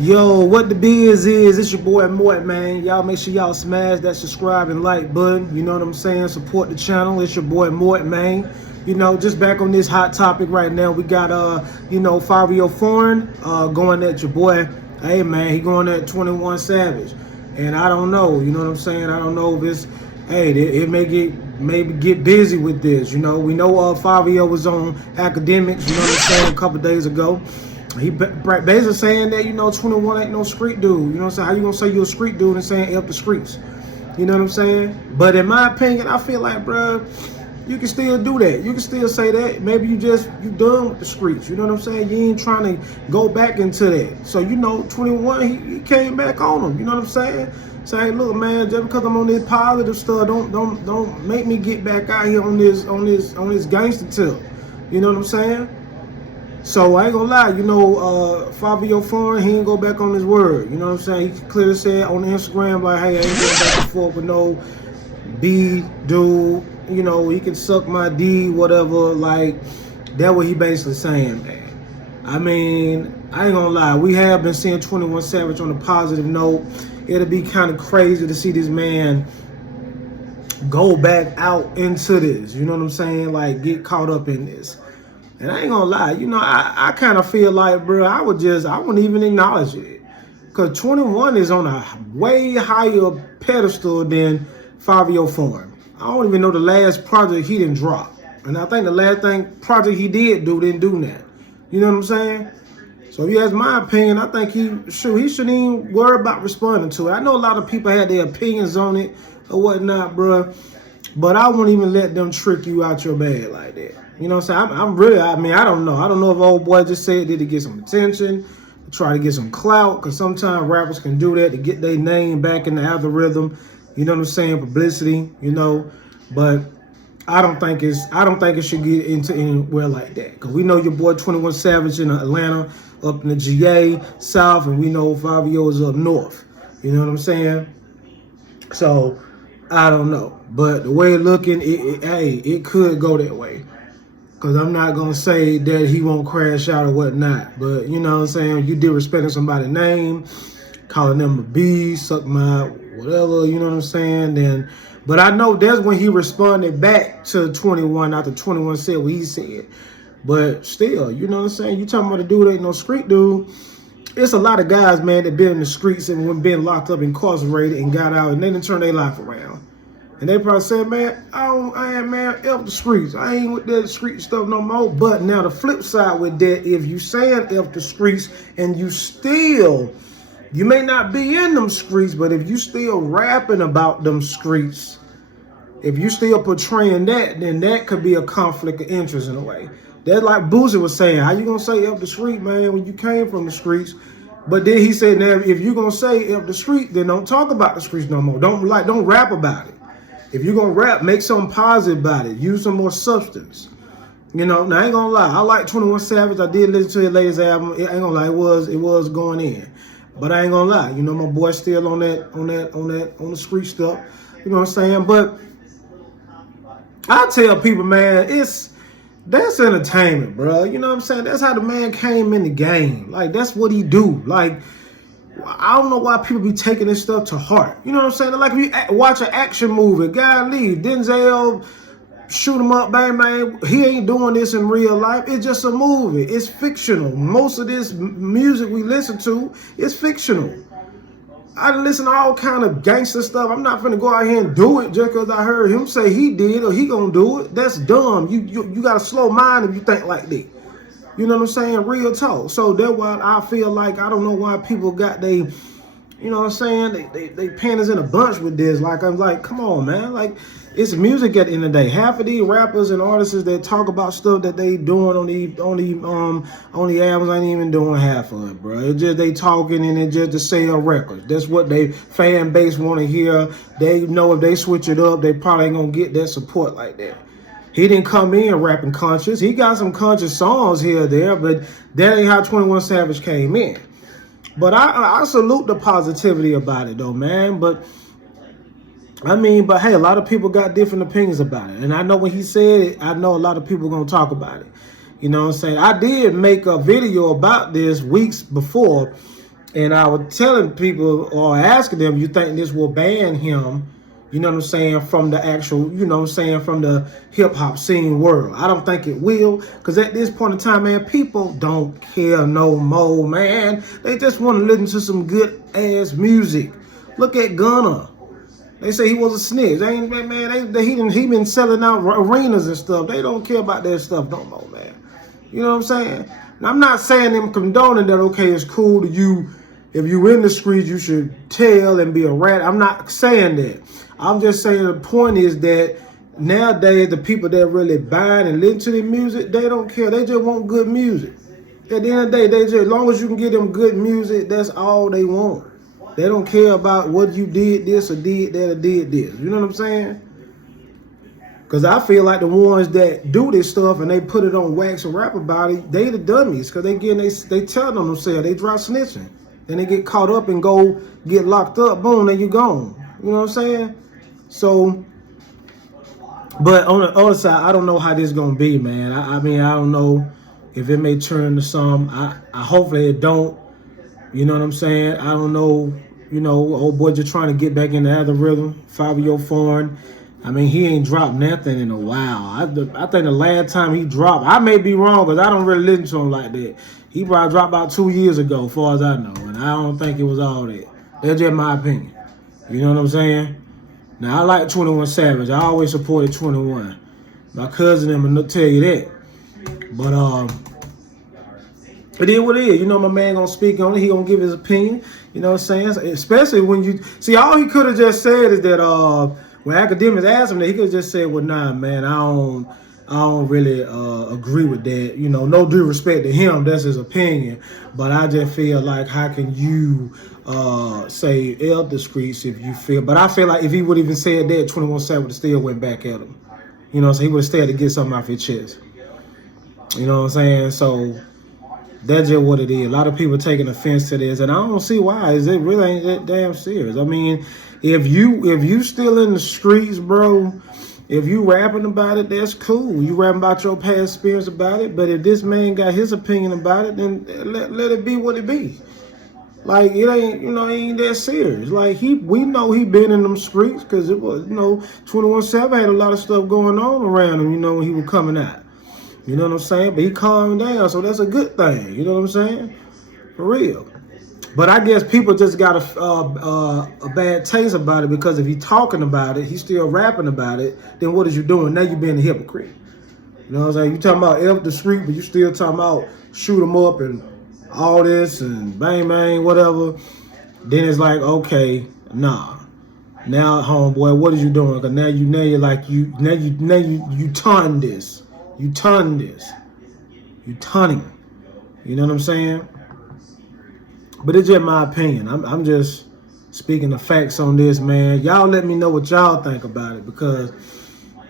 Yo, what the biz is, it's your boy Mort, man. Y'all make sure y'all smash that subscribe and like button. You know what I'm saying? Support the channel. It's your boy Mort, man. You know, just back on this hot topic right now. We got, Fivio foreign going at your boy. Hey, man, he going at 21 Savage. And I don't know, you know what I'm saying? I don't know if it's, hey, it may get busy with this. You know, we know Fivio was on academics, you know what I'm saying, a couple days ago. He basically saying that, 21 ain't no street dude. You know what I'm saying? How you gonna say you a street dude and saying F the streets? You know what I'm saying? But in my opinion, I feel like, bro, you can still do that. You can still say that. Maybe you done with the streets. You know what I'm saying? You ain't trying to go back into that. So, 21, he came back on him. You know what I'm saying? Saying, look, man, just because I'm on this positive stuff, don't make me get back out here on this gangster tip. You know what I'm saying? So I ain't gonna lie, Fivio foreign, he ain't go back on his word. You know what I'm saying? He clearly said on Instagram, like, hey, I ain't going back and forth with no B dude. He can suck my D, whatever. Like, that's what he basically saying, man. I mean, I ain't gonna lie, we have been seeing 21 Savage on a positive note. It'll be kind of crazy to see this man go back out into this. You know what I'm saying? Like, get caught up in this. And I ain't gonna lie, I kind of feel like, bro, I wouldn't even acknowledge it. Because 21 is on a way higher pedestal than Fivio foreign. I don't even know the last project he didn't drop. And I think the last project he didn't do that. You know what I'm saying? So if you ask my opinion, I think he shouldn't even worry about responding to it. I know a lot of people had their opinions on it or whatnot, bro. But I won't even let them trick you out your bag like that. You know what I'm saying? I don't know. I don't know if old boy just said it to get some attention, to try to get some clout, because sometimes rappers can do that to get their name back in the algorithm. You know what I'm saying? Publicity, But I don't think it should get into anywhere like that. Because we know your boy 21 Savage in Atlanta, up in the GA, South, and we know Fivio is up north. You know what I'm saying? So I don't know, but the way it's looking, it could go that way. Because I'm not going to say that he won't crash out or whatnot. But, you know what I'm saying, you disrespecting somebody's name, calling them a B, suck my whatever, you know what I'm saying? But I know that's when he responded back to 21 after 21 said what he said. But still, you know what I'm saying, you talking about a dude that ain't no street dude. It's a lot of guys, man, that been in the streets and been locked up, incarcerated, and got out, and they done turned their life around. And they probably said, man, I ain't, man, F the streets. I ain't with that street stuff no more. But now the flip side with that, if you saying F the streets and you may not be in them streets, but if you still rapping about them streets, if you still portraying that, then that could be a conflict of interest in a way. That's like Boosie was saying, how you gonna say F the street, man, when you came from the streets? But then he said, now, if you gonna say F the street, then don't talk about the streets no more. Don't rap about it. If you're going to rap, make something positive about it. Use some more substance. Now I ain't going to lie. I like 21 Savage. I did listen to his latest album. I ain't going to lie. It was going in. But I ain't going to lie. My boy's still on the street stuff. You know what I'm saying? But I tell people, man, that's entertainment, bro. You know what I'm saying? That's how the man came in the game. Like, that's what he do. Like, I don't know why people be taking this stuff to heart. You know what I'm saying? Like, if you watch an action movie, guy leave, Denzel shoot him up, bang, bang. He ain't doing this in real life. It's just a movie. It's fictional. Most of this music we listen to is fictional. I listen to all kind of gangster stuff. I'm not finna go out here and do it just because I heard him say he did or he gonna do it. That's dumb. You got a slow mind if you think like that. You know what I'm saying? Real talk. So that's why I feel like I don't know why people got they, you know what I'm saying? They panties in a bunch with this. Like, I'm like, come on, man. Like, it's music at the end of the day. Half of these rappers and artists that talk about stuff that they doing on the albums ain't even doing half of it, bro. It's just they talking and it just to sell records. That's what they fan base want to hear. They know if they switch it up, they probably ain't gonna get that support like that. He didn't come in rapping conscious. He got some conscious songs here or there, but that ain't how 21 Savage came in. But I salute the positivity about it, though, man. But hey, a lot of people got different opinions about it. And I know when he said it, I know a lot of people going to talk about it. You know what I'm saying? I did make a video about this weeks before, And I was telling people or asking them, you think this will ban him, you know what I'm saying, from the actual, you know what I'm saying, from the hip hop scene world? I don't think it will, because at this point in time, man, people don't care no more, man. They just want to listen to some good ass music. Look at Gunna. They say he was a snitch. They ain't, man, he been selling out arenas and stuff. They don't care about that stuff no more, man. You know what I'm saying? Now, I'm not saying them condoning that, okay, it's cool to you. If you in the streets, you should tell and be a rat. I'm not saying that. I'm just saying the point is that nowadays, the people that really buy and listen to the music, they don't care. They just want good music. At the end of the day, they just, as long as you can give them good music, that's all they want. They don't care about what you did this or did that or did this. You know what I'm saying? Because I feel like the ones that do this stuff and they put it on wax and rap about it, they the dummies. Because they tell on themselves, they drop snitching. Then they get caught up and go get locked up. Boom, then you gone. You know what I'm saying? So, but on the other side, I don't know how this is going to be, man. I mean, I don't know if it may turn to some. I hopefully it don't. You know what I'm saying? I don't know. You know, old boy just trying to get back in the other rhythm. Fivio foreign. I mean, he ain't dropped nothing in a while. I think the last time he dropped, I may be wrong because I don't really listen to him like that. He probably dropped about 2 years ago, as far as I know. And I don't think it was all that. That's just my opinion. You know what I'm saying? Now, I like 21 Savage. I always supported 21. My cousin and will tell you that. But, it is what it is. You know, my man gonna speak on it. He gonna give his opinion. You know what I'm saying? Especially when you see, all he could have just said is that when academics asked him that, he could have just said, "Well, nah, man, I don't really agree with that." You know, no due respect to him, that's his opinion. But I just feel like, how can you say L discreets if you feel? But I feel like if he would even said that, 21 Savage would have still went back at him. You know, so he would have stayed to get something off his chest. You know what I'm saying? So that's just what it is. A lot of people taking offense to this, and I don't see why. It really ain't that damn serious. I mean, if you still in the streets, bro, if you rapping about it, that's cool. You rapping about your past experience about it. But if this man got his opinion about it, then let it be what it be. Like, it ain't, you know, it ain't that serious. Like, we know he been in them streets because it was, you know, 21 Savage had a lot of stuff going on around him, you know, when he was coming out. You know what I'm saying? But he calmed down, so that's a good thing. You know what I'm saying? For real. But I guess people just got a bad taste about it, because if he's talking about it, he's still rapping about it, then what is you doing? Now you're being a hypocrite. You know what I'm saying? You talking about F the street, but you still talking about shoot 'em up and all this and bang bang, whatever. Then it's like, okay, nah. Now, homeboy, what are you doing? Because now you're like, you ton this. You ton this. You tunning. You know what I'm saying? But it's just my opinion. I'm just speaking the facts on this, man. Y'all let me know what y'all think about it, because,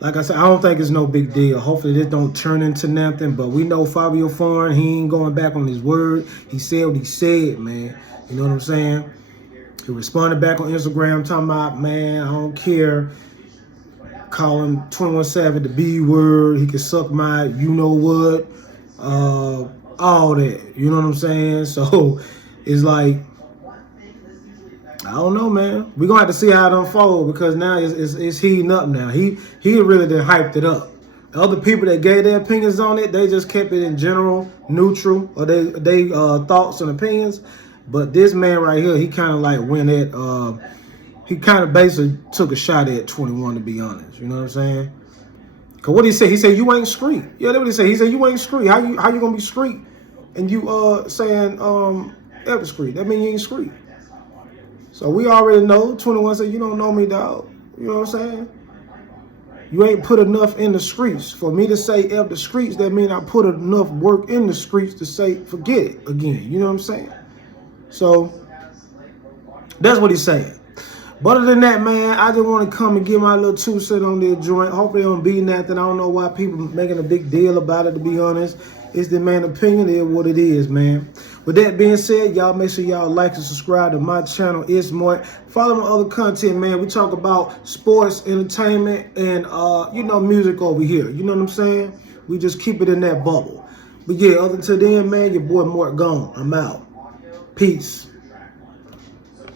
like I said, I don't think it's no big deal. Hopefully this don't turn into nothing. But we know Fivio Foreign, he ain't going back on his word. He said what he said, man. You know what I'm saying? He responded back on Instagram talking about, man, I don't care. Calling 21 Savage the B word. He can suck my you know what. All that. You know what I'm saying? So it's like, I don't know, man. We're going to have to see how it unfolds, because now it's heating up now. He really done hyped it up. Other people that gave their opinions on it, they just kept it in general, neutral, or they thoughts and opinions. But this man right here, he kind of like went at, he kind of basically took a shot at 21, to be honest. You know what I'm saying? Because what he said, you ain't street. Yeah, that's what he said. He said, you ain't street. How you going to be street? And you saying F the street. That means you ain't street. So we already know. 21 said, you don't know me, dog. You know what I'm saying? You ain't put enough in the streets. For me to say F the streets, that means I put enough work in the streets to say forget it again. You know what I'm saying? So that's what he's saying. But other than that, man, I just want to come and give my little 2 cents on their joint. Hopefully it don't be nothing. I don't know why people making a big deal about it, to be honest. It's the man's opinion. It is what it is, man. With that being said, y'all make sure y'all like and subscribe to my channel. It's more. Follow my other content, man. We talk about sports, entertainment, and, you know, music over here. You know what I'm saying? We just keep it in that bubble. But yeah, other than then, man, your boy Mort gone. I'm out. Peace.